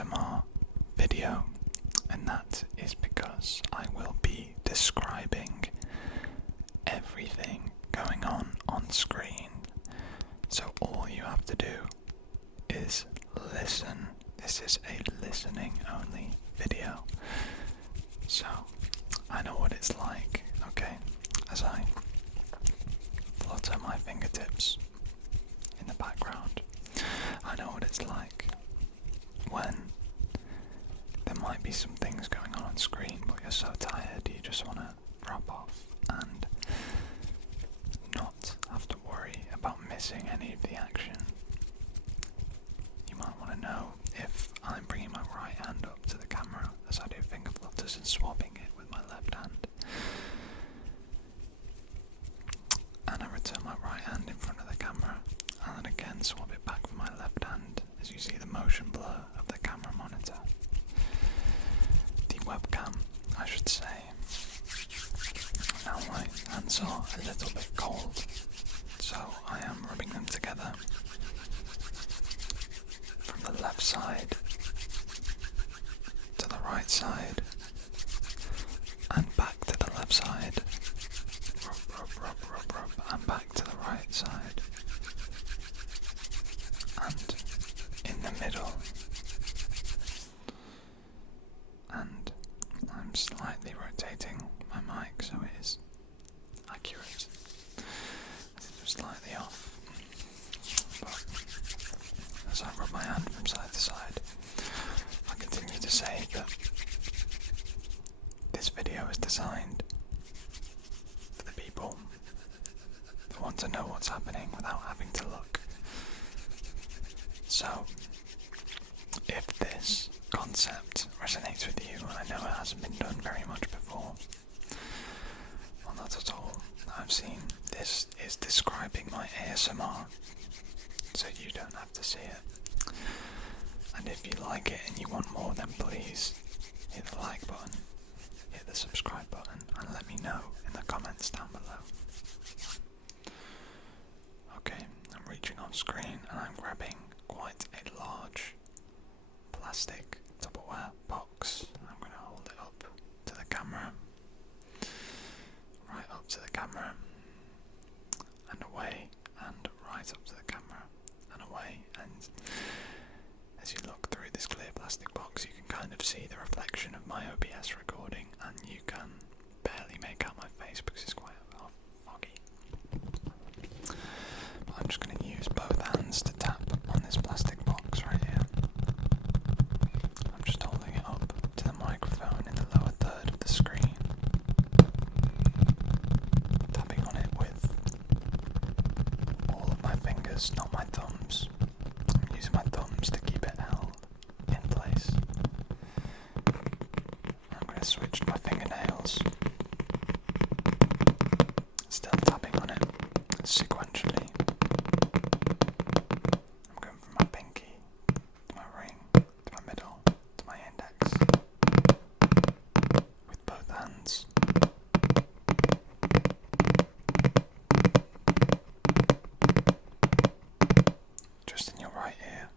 ASMR video, and that is because I will be describing everything going on screen. So all you have to do is listen. This is a listening only video. So I know what it's like, okay, as I flutter my fingertips in the background. I know what it's like when there might be some things going on screen, but you're so tired you just want to drop off and not have to worry about missing any of the action. You might want to know if I'm bringing my right hand up to the camera as I do finger flutters and swapping it with my left hand. And I return my right hand in front of the camera and then again swap it back with my left hand as you see the motion blur of the camera monitor. The webcam, I should say. Now my hands are a little bit cold, so I am rubbing them together from the left side to the right side and back to the left side. Rub, and back to the right side. And in the middle. And I'm slightly rotating my mic so it is accurate. It's slightly off. But as I rub my hand from side to side, I continue to say that this video is designed for the people who want to know what's happening without having to look. So, if this concept resonates with you, and I know it hasn't been done very much before, well, not at all. I've seen this is describing my ASMR, so you don't have to see it. And if you like it and you want more, then please hit the like button, hit the subscribe button, and let me know in the comments down below. Okay, I'm reaching on screen and I'm grabbing quite a large plastic Tupperware box. I'm going to hold it up to the camera, right up to the camera, and away, and right up to the camera, and away. And as you look through this clear plastic box, you can kind of see the reflection of my OBS recording, and you can barely make out my face because it's quite foggy. But I'm just going to use both hands to tap on this plastic box right here. I'm just holding it up to the microphone in the lower third of the screen, tapping on it with all of my fingers, not my thumbs. I'm using my thumbs to keep it held in place. I'm going to switch to my fingernails, still tapping on it sequentially. I'm going from my pinky to my ring, to my middle, to my index, with both hands. Just in your right ear.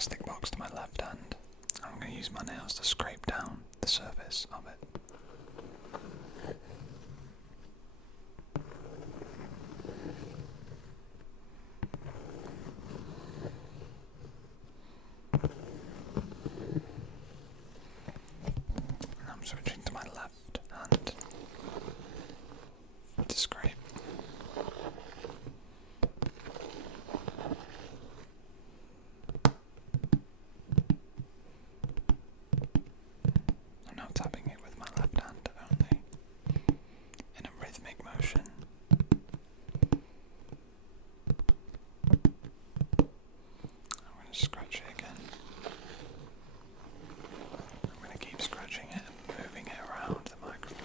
plastic box to my left hand. I'm going to use my nails to scrape down the surface of it. And I'm switching to my left hand to scrape. I'm now tapping it with my left hand only, in a rhythmic motion. I'm going to scratch it again. I'm going to keep scratching it and moving it around the microphone.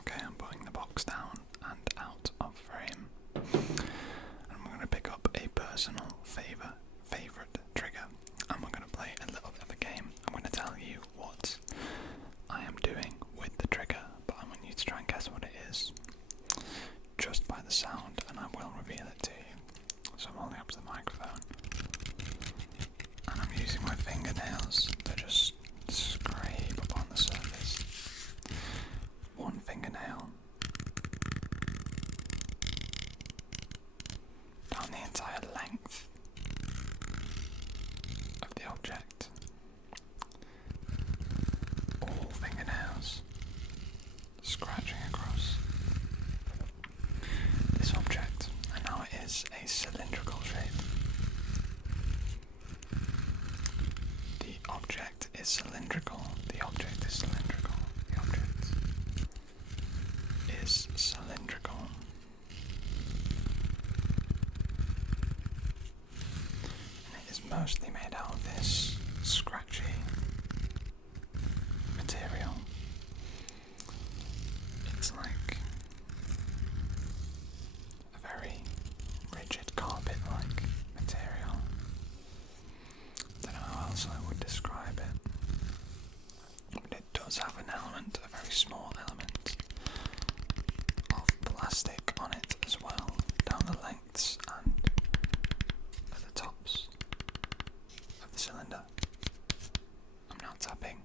Okay, I'm putting the box down and out of frame. And we're going to pick up a personal favourite trigger. And we're going to play a little bit of a game. I'm going to tell you what I am doing with the trigger, but I want you to try and guess what it is just by the sound, and I will reveal it to you. So I'm holding up to the microphone, and I'm using my fingernails to just scrape upon the surface. One fingernail down the entire length of the object. All fingernails scratching across this object, and now it is a cylindrical shape. The object is cylindrical. The object is cylindrical. The object is cylindrical. And it is mostly made out of this scratchy material. It's like a very rigid carpet-like material. Don't know how else I would describe it. But it does have an element, a very small element, of plastic on it as well, down the lengths and at the tops of the cylinder. I'm now tapping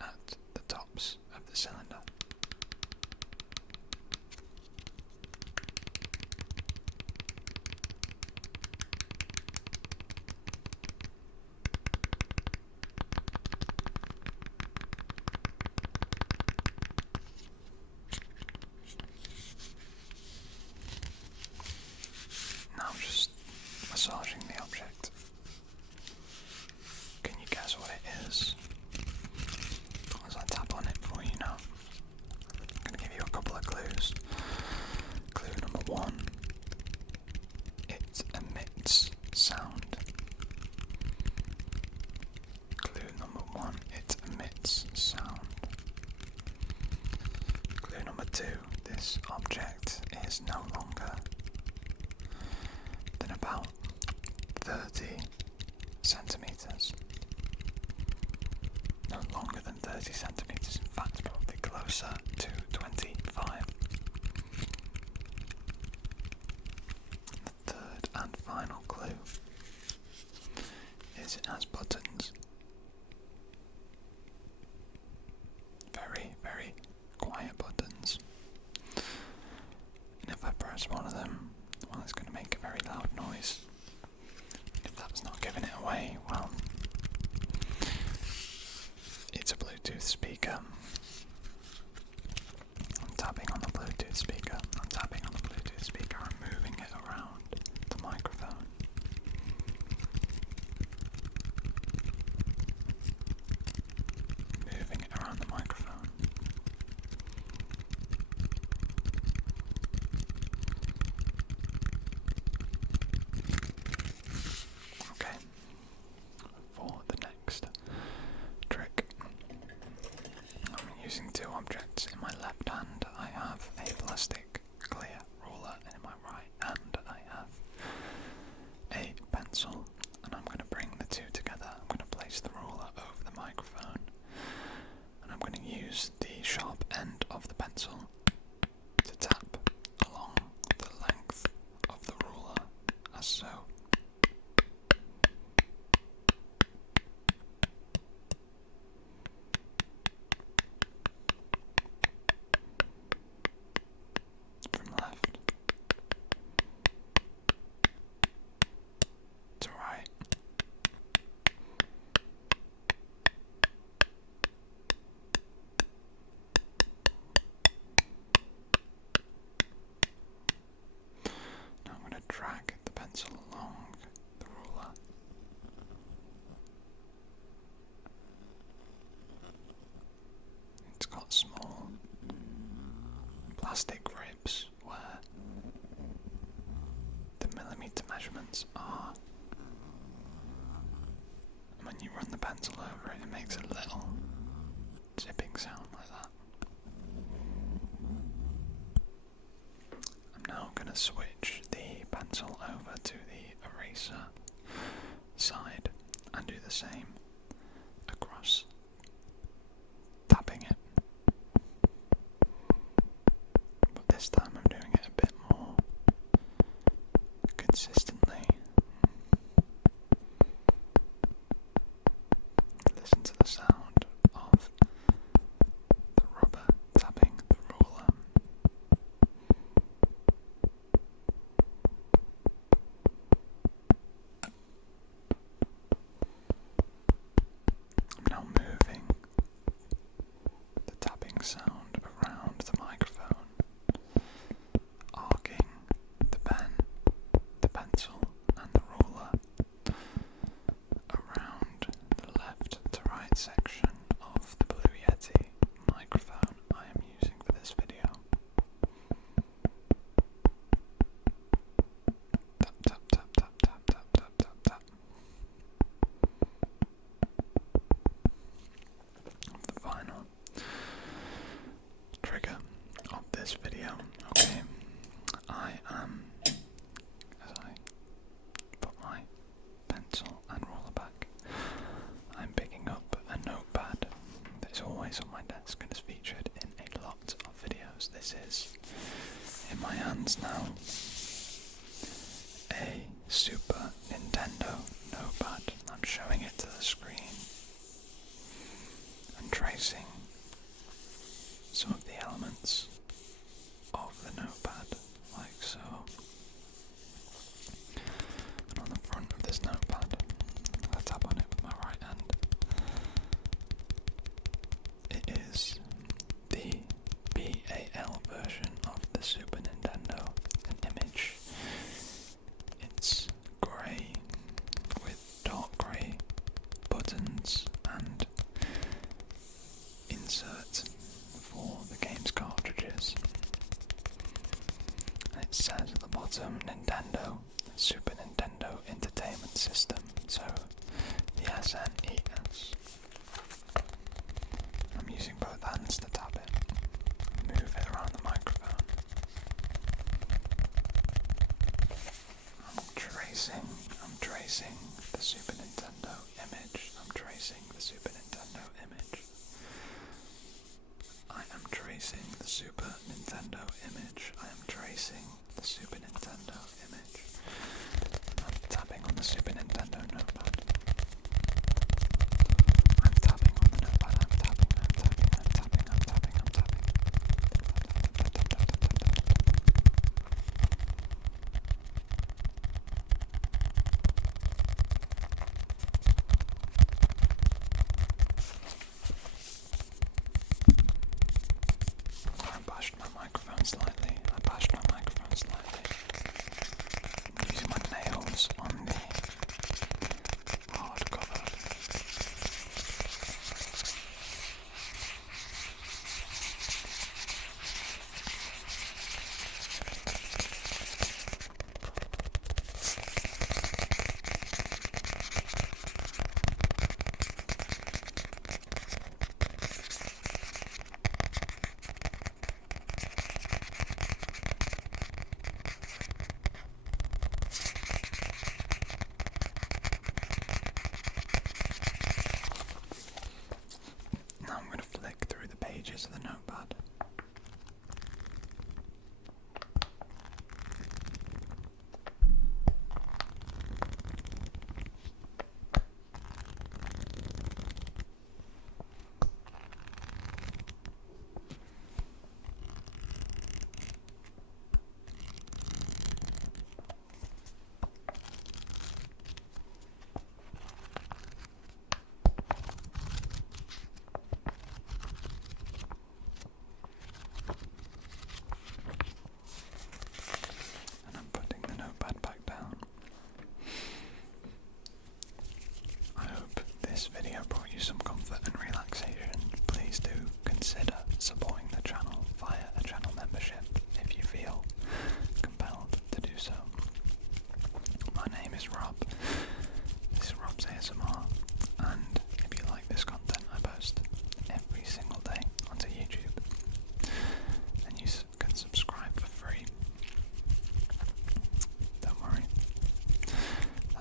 at the tops of the cylinder. Now I'm just massaging the object. Can you guess what it is? As I tap on it for you now. I'm going to give you a couple of clues. Clue number one. It emits sound. Clue number one. It emits sound. Clue number two. This object is no longer than about 30 centimeters. No longer than 30 centimeters, in fact, probably closer to 25. The third and final clue is it has buttons. Very, very quiet buttons. And if I press one of them, well, it's going to make a very loud noise. If that's not giving it away, well, it's a Bluetooth speaker. I'm tapping on the Bluetooth speaker. I'm tapping on the Bluetooth speaker. I'm moving it it makes a little zipping sound like that. I'm now going to switch the pencil over to the eraser side and do the same across, tapping it. But this time I'm doing it a bit more consistently. Listen to the sound of the rubber tapping the ruler. I'm now moving the tapping sound around the microphone, arcing the pen, the pencil and the ruler around the left to right section of the Blue Yeti microphone I am using for this video. Tap, tap, tap, tap, tap, tap, tap, tap, tap. The final trigger of this video. Okay, I am, as I put my pencil and ruler back, I'm picking up a notepad that is always on my desk and is featured in a lot of videos. This is, in my hands now, a Super Nintendo notepad. I'm showing it to the screen and tracing some of the elements of the notepad, like so. And on the front of this notepad, I tap on it with my right hand. It is the PAL version of the Super Nintendo, an image. It's grey with dark grey buttons and insert for the game's cartridges. And it says at the bottom, Nintendo, Super Nintendo Entertainment System, so the SNES. I'm using both hands to tap it, move it around the microphone. I'm tracing the Super Nintendo image. I'm tracing the Super Nintendo image. I am tracing the Super Nintendo image. I am tracing the Super Nintendo image. I'm tapping on the Super Nintendo notepad. I'm tapping on the notepad. I'm tapping. I bashed my microphone slightly. I bashed my microphone.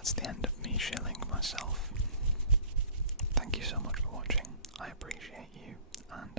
that's the end of me shilling myself. Thank you so much for watching. I appreciate you, and